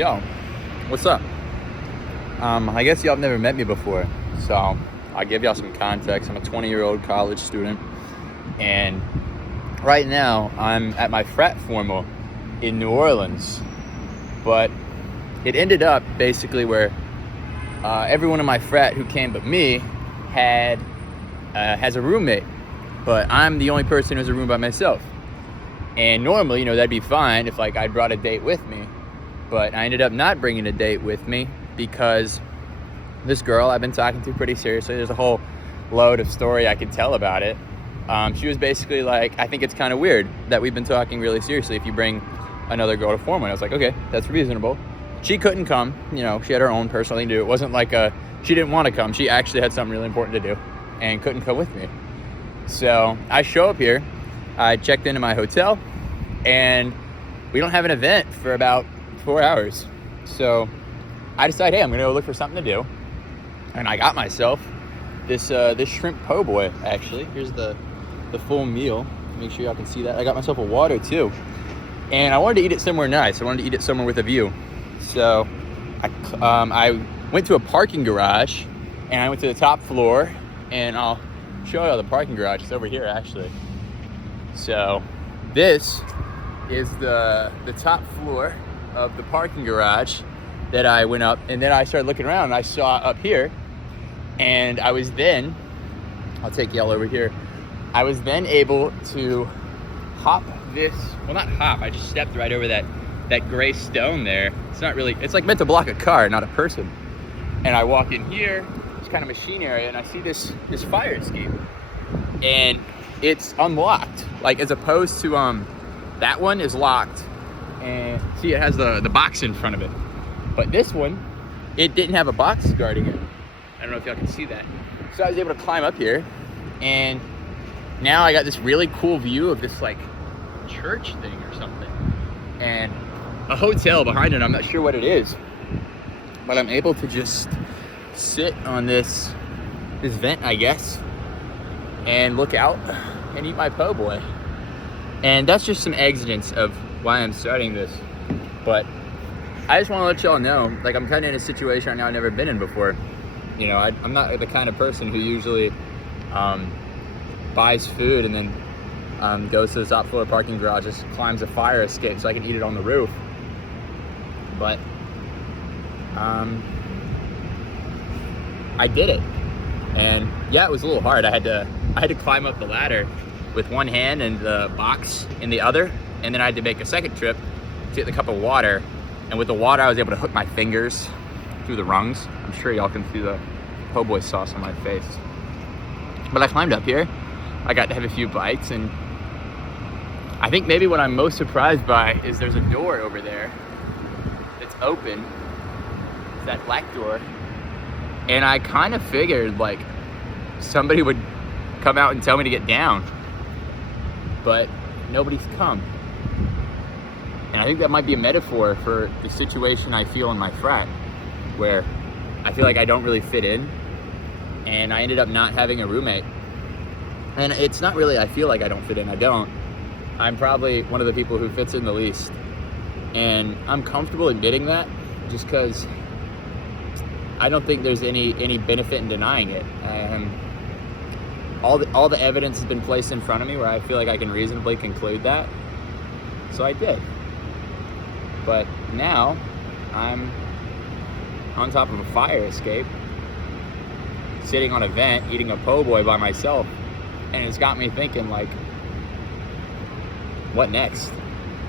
Yo, what's up? I guess y'all have never met me before, so I'll give y'all some context. I'm a 20-year-old college student, and right now I'm at my frat formal in New Orleans, but it ended up basically where everyone in my frat who came but me has a roommate, but I'm the only person who has a room by myself. And normally, that'd be fine if I brought a date with me. But I ended up not bringing a date with me because this girl I've been talking to pretty seriously, there's a whole load of story I could tell about it. She was basically like, I think it's kind of weird that we've been talking really seriously if you bring another girl to form one. I was like, okay, that's reasonable. She couldn't come. She had her own personal thing to do. It wasn't like she didn't want to come. She actually had something really important to do and couldn't come with me. So I show up here. I checked into my hotel, and we don't have an event for about 4 hours. So I decide, hey, I'm gonna go look for something to do. And I got myself this shrimp po' boy, actually. Here's the full meal. Make sure y'all can see that. I got myself a water too. And I wanted to eat it somewhere nice. I wanted to eat it somewhere with a view. So I went to a parking garage, and I went to the top floor, and I'll show y'all the parking garage. It's over here, actually. So this is the top floor of the parking garage that I went up, and then I started looking around and I saw up here, and I was then, I'll take y'all over here, I was then able to hop this, well, not hop, I just stepped right over that gray stone there. It's not really, it's like meant to block a car, not a person. And I walk in here, it's kind of machine area, and I see this fire escape, and it's unlocked, like as opposed to that one is locked, and see, it has the box in front of it. But this one, it didn't have a box guarding it. I don't know if y'all can see that. So I was able to climb up here, and now I got this really cool view of this like church thing or something, and a hotel behind it. I'm not sure what it is, but I'm able to just sit on this vent, I guess, and look out and eat my po' boy. And that's just some exigence of why I'm starting this. But I just want to let y'all know, like, I'm kind of in a situation right now I've never been in before. I'm not the kind of person who usually buys food and then goes to the top floor parking garage, just climbs a fire escape so I can eat it on the roof. But I did it. And yeah, it was a little hard. I had to climb up the ladder with one hand and the box in the other, and then I had to make a second trip to get the cup of water. And with the water, I was able to hook my fingers through the rungs. I'm sure y'all can see the po' boy sauce on my face. But I climbed up here. I got to have a few bites, and I think maybe what I'm most surprised by is there's a door over there that's open. It's that black door. And I kind of figured like somebody would come out and tell me to get down, but nobody's come. And I think that might be a metaphor for the situation I feel in my frat, where I feel like I don't really fit in, and I ended up not having a roommate. And it's not really I feel like I don't fit in, I don't. I'm probably one of the people who fits in the least. And I'm comfortable admitting that, just because I don't think there's any benefit in denying it. All the evidence has been placed in front of me where I feel like I can reasonably conclude that. So I did. But now I'm on top of a fire escape, sitting on a vent, eating a po' boy by myself. And it's got me thinking, like, what next?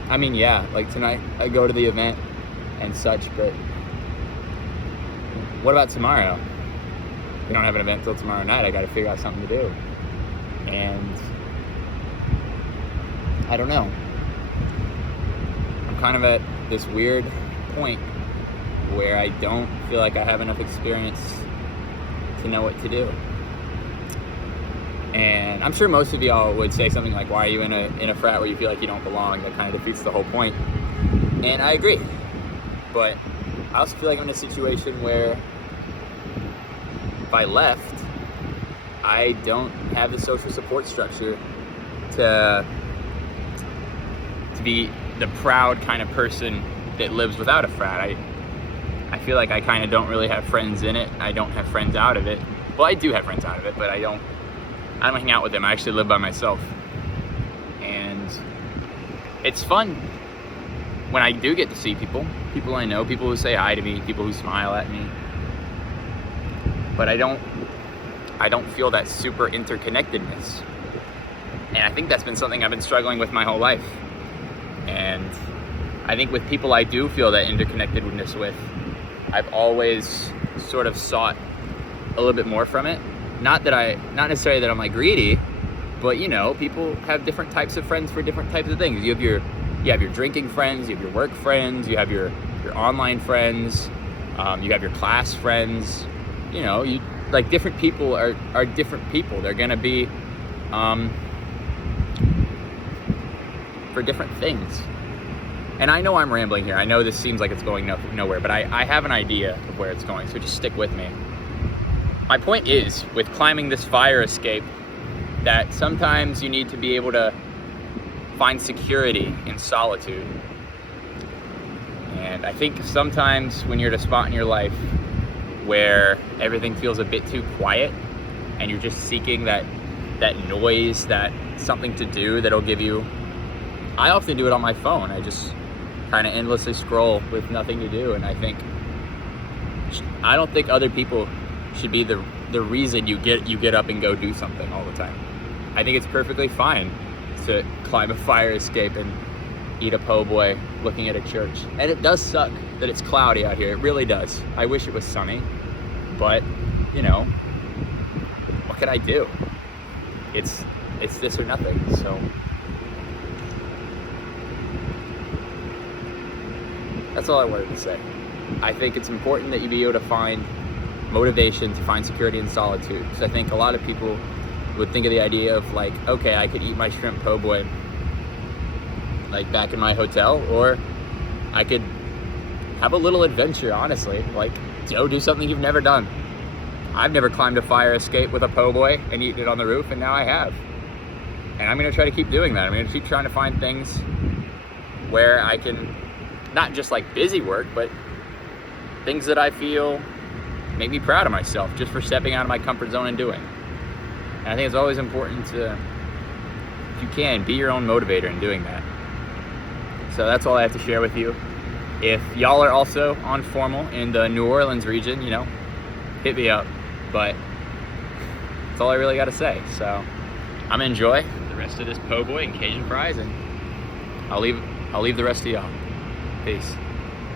I mean, yeah, like tonight I go to the event and such, but what about tomorrow? We don't have an event till tomorrow night. I got to figure out something to do. And I don't know. I'm kind of at this weird point where I don't feel like I have enough experience to know what to do. And I'm sure most of y'all would say something like, why are you in a frat where you feel like you don't belong? That kind of defeats the whole point. And I agree. But I also feel like I'm in a situation where if I left, I don't have the social support structure to be the proud kind of person that lives without a frat. I feel like I kind of don't really have friends in it. I don't have friends out of it. Well, I do have friends out of it, but I don't hang out with them. I actually live by myself. And it's fun when I do get to see people I know, people who say hi to me, people who smile at me. But I don't feel that super interconnectedness. And I think that's been something I've been struggling with my whole life. And I think with people I do feel that interconnectedness with, I've always sort of sought a little bit more from it. Not necessarily that I'm like greedy, but you know, people have different types of friends for different types of things. You have your drinking friends, you have your work friends, you have your online friends, you have your class friends. You know, you like different people are different people. They're gonna be for different things. And I know I'm rambling here. I know this seems like it's going nowhere, but I have an idea of where it's going, so just stick with me. My point is, with climbing this fire escape, that sometimes you need to be able to find security in solitude. And I think sometimes when you're at a spot in your life where everything feels a bit too quiet and you're just seeking that noise, that something to do that'll give you, I often do it on my phone. I just kind of endlessly scroll with nothing to do. And I don't think other people should be the reason you get up and go do something all the time. I think it's perfectly fine to climb a fire escape and eat a po' boy looking at a church. And it does suck that it's cloudy out here. It really does. I wish it was sunny, but you know, what can I do? It's this or nothing. So that's all I wanted to say. I think it's important that you be able to find motivation to find security in solitude, because I think a lot of people would think of the idea of like, okay, I could eat my shrimp po' boy like back in my hotel, or I could have a little adventure, honestly, like go do something you've never done. I've never climbed a fire escape with a po' boy and eaten it on the roof, and now I have. And I'm gonna try to keep doing that. I'm gonna keep trying to find things where I can, not just like busy work, but things that I feel make me proud of myself just for stepping out of my comfort zone and doing. And I think it's always important to, if you can, be your own motivator in doing that. So that's all I have to share with you. If y'all are also on formal in the New Orleans region, you know, hit me up. But that's all I really got to say. So I'm gonna enjoy the rest of this po' boy and Cajun fries, and I'll leave the rest to y'all. Peace.